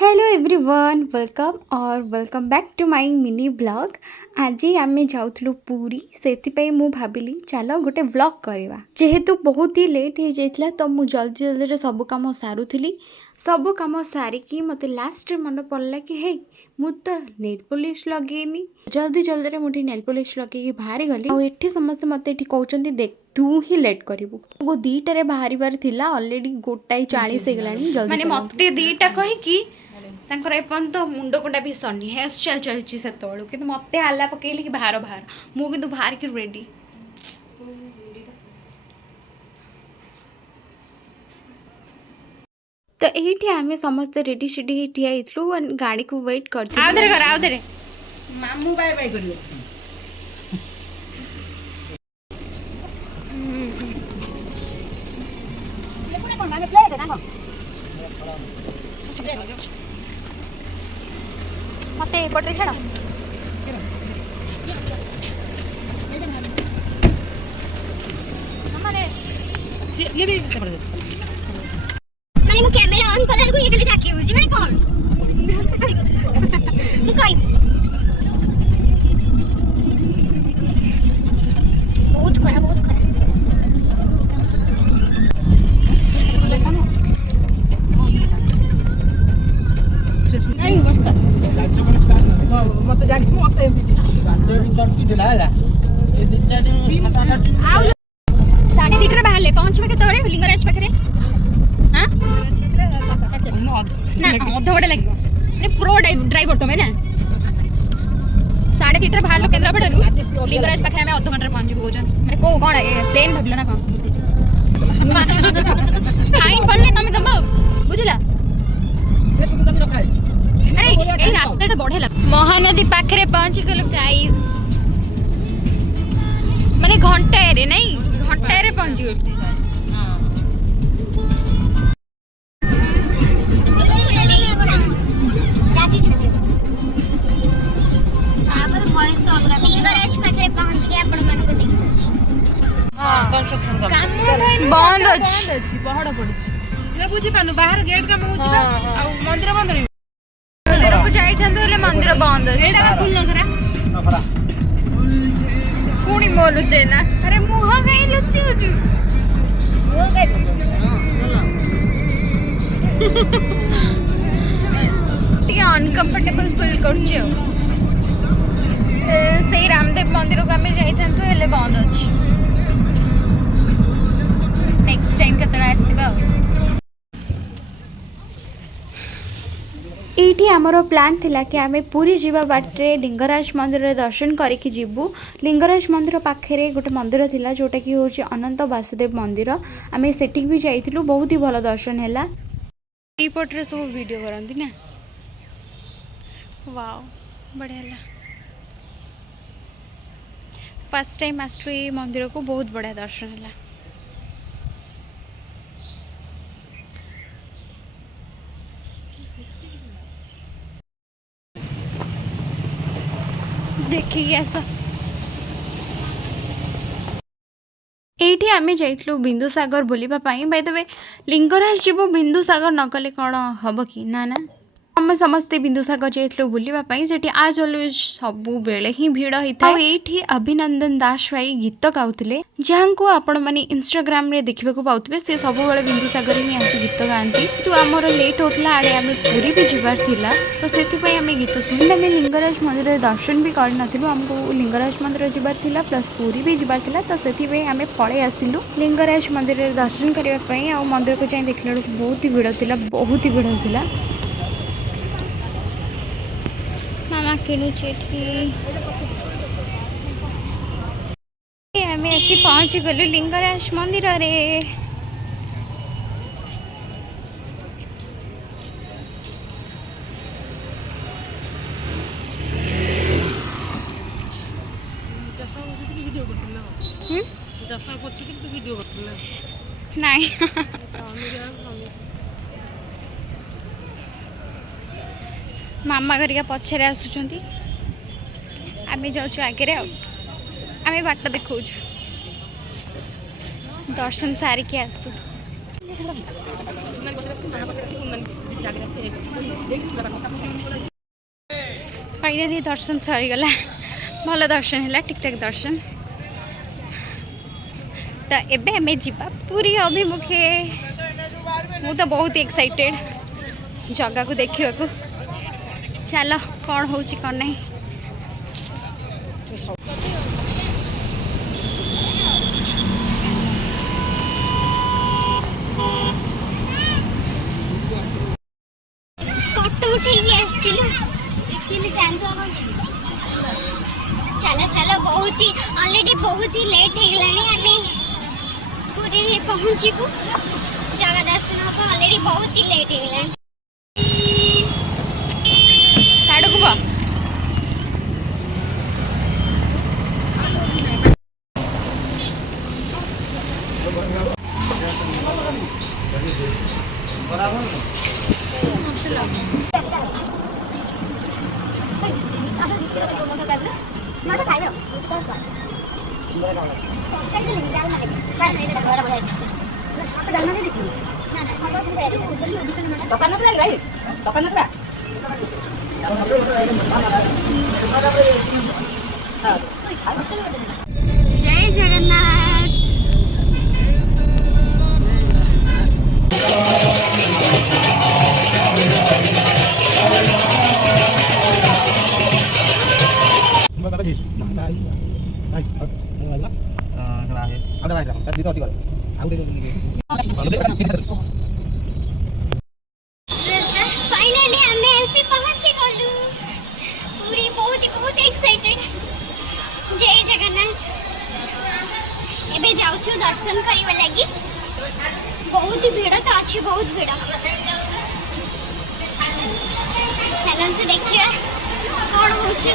Hello everyone, welcome back to my mini blog. आज आम जाऊँ पूरी से भाविली चलो गोटे ब्लॉग करवा। जेहेतु बहुत ही लेट हो जाता तो मुझे जल्दी जल्दी सब कम सारूली। सब कम सारिकी मत लास्ट मन पड़ला कि हे मु तो नेल पॉलिश लगेनी। जल्दी जल्दी मुझे नेल पॉलिश लगे बाहरी गली। और समस्त मत कहते देख तू ही लेट करू वो 2टारे बाहर थिला ऑलरेडी 1:40 होगलानी। जल्दी माने मत 2टा कहीकि तांकर एपन तो मुंड कुंडा भी सनी हेयर स्टाइल चलती से कि मत आला पकईली कि बाहर बाहर मुझे बाहर की रेडी। तो ये आम समस्ते रेडी शेडी ठिया गाड़ी को वेट करते मामू बाय बाय करियो। मत एपटे छाड़ ये भी माने मु कैमरा ऑन कला को ये खाली झाकी होजी माने कोन मु कोइ बहुत खरा नहीं बस्ता मत जान मत एमती गाड़ी दिला हला ए दिटा दिन आउ 2:30 बाहर ले पहुंचबे के तोळे लिंगराज पाखरे। हां ना अध घंटा लगे माने प्रो ड्राइवर तुम ना 2:30 बाहर लो केंद्रापड़ारू लिंगराज पाखे में अध घंटा पहुंची बोजन माने को कोन प्लेन भाबलो ना कोन फाइन पड़ले तमे दबो बुझला। अरे ए रास्ताटा बढ़िया लग महानदी पाखरे पहुंची गेलो गाइस माने घंटाए रे नहीं घंटाए रे पहुंची गेलो। बंद अच्छी पहाड़ पड़ी बुझी पानु बाहर गेट काम होची आ मंदिर बंद रही मंदिर को जाई छंदो ले मंदिर बंद अछि। एटा फुल न करा पुणी मोलुचे ना। अरे मुह गई लुच्ची उचू टिके अनकंफर्टेबल फील करछियो। से रामदेव मंदिर को आमे जाई छंतो हेले बंद अछि। नेक्स्ट टाइम केतरा आसीबा। एठी आमर प्लान थिला कि आमे पूरी जीवा बाटरे लिंगराज मंदिर रे दर्शन करिकि जीवु। लिंगराज मंदिर पाखरे गोटे मंदिर थिला जोटा कि होची अनंत वासुदेव मंदिर। आमे सेटिक भी जाइथिलु, बहुत ही भलो दर्शन हैला। ई पटरे सब वीडियो करंती ना। वाओ बढ़िया हैला। फर्स्ट टाइम आसलु ए मंदिर को, बहुत बढ़िया दर्शन हैला। देखिए ऐसा एठी आमे जाइथलु बिंदुसागर बुलिबा पई। बाय द वे लिंगराज जीवो बिंदुसागर न गले कोन हबो कि ना ना हम समस्ते बिंदुसागर जाइथलु बुलिबा पई। सेठी आज ऑलवेज सबु बेले ही भीड़ हिता। एठी अभिनंदन दास भाई गीत गाउतले जहां को आपण माने इंस्टाग्राम रे देखबे को पाउतबे। से सब बेले बिंदुसागर ही आसी गीत गांती। तो हमर लेट होतला आडे आमे पूरी भी जिबार थिला तो सेति पई आमे गीत सुनि आमे लिंगराज मंदिर रे दर्शन भी कर नथिलु। हमको लिंगराज मंदिर जिबार थिला प्लस पूरी भी जिबार थिला तो सेति पई आमे पळे आसिलु लिंगराज मंदिर रे दर्शन करिवा पई। आ मंदिर को जाई देखले बहुत ही भीड़ थिला, बहुत ही भीड़ थिला। मामा किनुची आम आसी पहुँच गलु लिंगराज मंदिर रे। नहीं मामा घरिका पछरे आसुचंती, आमे जाउछु आगे आमे बाट देखौ दर्शन सारिके आसु। फाइनाली दर्शन सरीगला भल दर्शन है ठीक ठाक दर्शन तो एबे हमें जीवा पूरी अभिमुखे मु तो बहुत एक्साइटेड जगह को देखा को चलो कौन हो कौन नहीं फोटो उठेगी चलो चलो बहुत ही ऑलरेडी बहुत ही लेट हो गलानी हमें पूरी रे पहुंची को जगह दर्शन को ऑलरेडी बहुत ही लेट हो गलानी साइड को बा जय जगन्नाथ फाइनली हमें ऐसे पहुंची गलु पूरी बहुत एक्साइटेड जय जगन्नाथ एबे जाउछु दर्शन करबा लागि बहुत ही भीड़ तो अच्छी बहुत भीड़ चलन से देखिए कौन होछि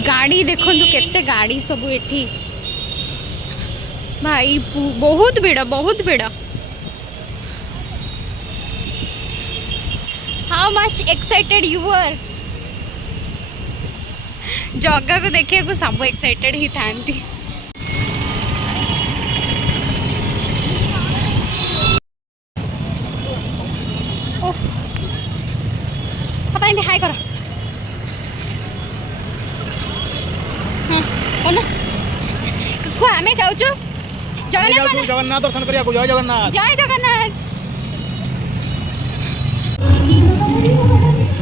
गाड़ी देखो केते गाड़ी सब एठी भाई बहुत भीड़ how much excited you are जगह को देखिए को सब एक्साइटेड ही थांती ओ अब हाय करो आमे जाऊछु जगन्नाथ दर्शन करिया को जय जगन्नाथ जय जगन्नाथ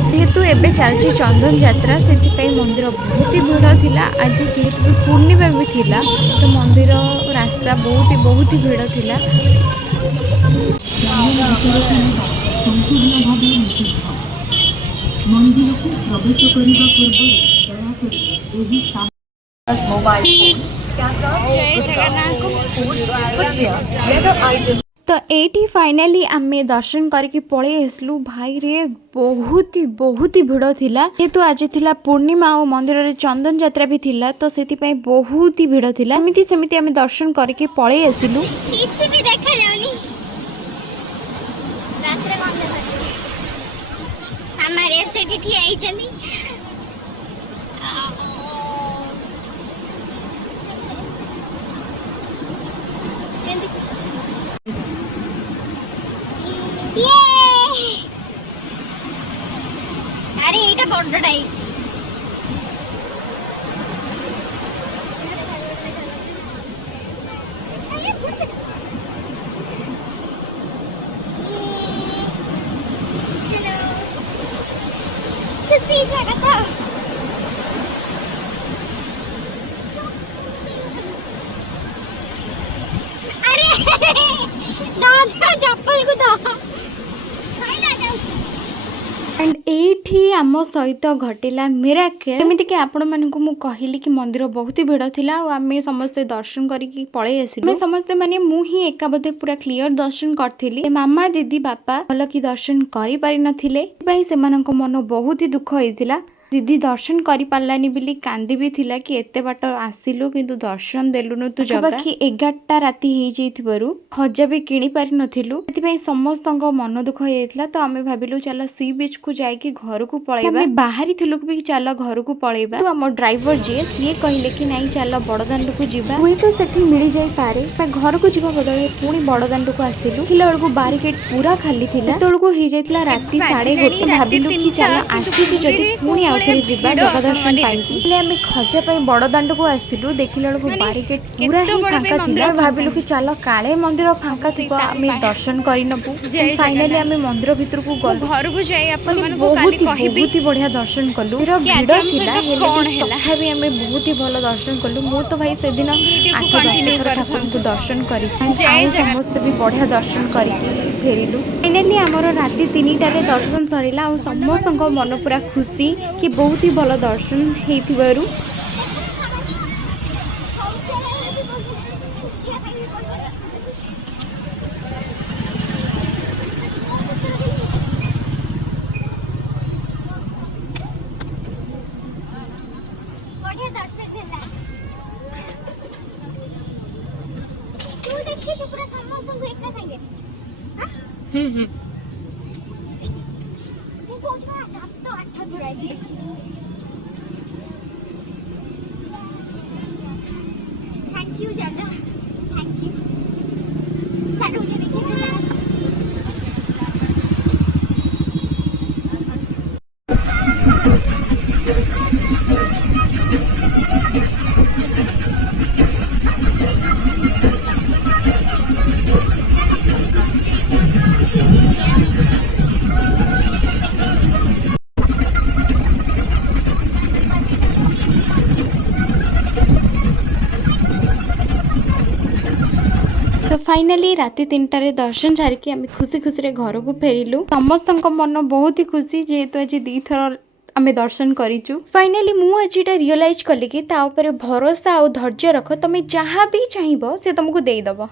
जेहेतु एबे चलछि चंदन यात्रा से मंदिर बहुत ही भीड़ थिला आज जेहेतु पूर्णिमा भी थिला तो मंदिर रास्ता बहुत ही भीड़ थिला मंदिर को प्रवेश करने पूर्व मोबाइल जय जगन्नाथ तो एठी फाइनली आमे दर्शन करके पळे आसलु भाई रे बहुत ही भीड़ थिला जेतु आज थिला पूर्णिमा और मंदिर रे चंदन यात्रा भी थिला तो सेति पई बहुत ही भीड़ थिला एमिति आमे दर्शन करके पळे आसिलु किछ भी देखा जाउनी रात्रे कौन हमारे सेठी ठिया आई चंदी अरे एटा बड़टा आइछ चलो खुशी जगह था अरे दादा चप्पल को दो खाइला जाऊ एंड एठी आम सहित घटिला मिराकल एमिति कि आपण मानकु मु कहिली कि मंदिर बहुत ही भीड़ थिला और आमे समस्त दर्शन करिकी पळे आसिलु समस्त माने मु ही एका बदे पूरा क्लियर दर्शन करथिली मामा दीदी बापा भल कि दर्शन करि पारि नथिले पई सेमानक मन बहुत ही दुख होइतिला दीदी दर्शन करि पारलानी बोली कांदी भी थिला कि एते बाट आसिलु किंतु दर्शन देलुनु तू जगह बाकी 11टा राती हे जइथिबरु खजा भी किनी पारि नथिलु सेति समस्तक मन दुख हो जाइतला तो आमे भाबिलु चलो सी बीच को जाई कि घर को पळेबा बाहरी थिलु भी चलो घर को पळेबा तो हम ड्राइवर जे सीए कहले कि नहीं चलो बड़दांड को जीवा हुई तो सेठी मिली जाई पारे घर को जीवा बदले पुणी बड़दांड को आसिलु थिला बेलको बारिकेड पूरा खाली थिला तळको हे जाइतला राती 1:30 भाबिलु कि चलो आसी जदी पुणी आउथरे जीवा जगह दर्शन पाइकी ले हम खजा पई बड़दांड को आस्थिलु देखिला बेलको बारिकेड पूरा ही फांका थिला भाबिलु कि चलो काळे मंदिर फांका थिबा आमे दर्शन करि नबु फाइनली आमे मंदिर भीतर को गल घर को जाई अपन मन को काली कहबी बहुत ही बढ़िया दर्शन कलु भिड़ थिला तथापि आमे बहुत ही भलो दर्शन कलु मु तो भाई से दिन आके दर्शन करि समस्त भी बढ़िया दर्शन करी फेरिलु फाइनली हमर राति 3टारे दर्शन सरिला और समस्त मन पूरा खुशी कि बहुत ही भलो दर्शन हेथिबारु बढ़िया दर्शक देला तू देखि जो पूरा समस्त को एक संगे हां ମୁଁ କହୁଛି ପରା 7-8 ଘୁରାଇ ଦେଖିଛି थैंक यू जादा थैंक यू साडू के देखिए तो फाइनली राति 3टारे दर्शन सारिकी आम खुशी खुशी रे घर को फेरिलु समस्त मन बहुत ही खुशी जेहेतु आज 2 थर आमे दर्शन करिचु फाइनली मु आज रियलाइज कली कि ता ऊपर भरोसा और धैर्य रख तमे जहाँ भी चाहिबो से तुमको देई दबो।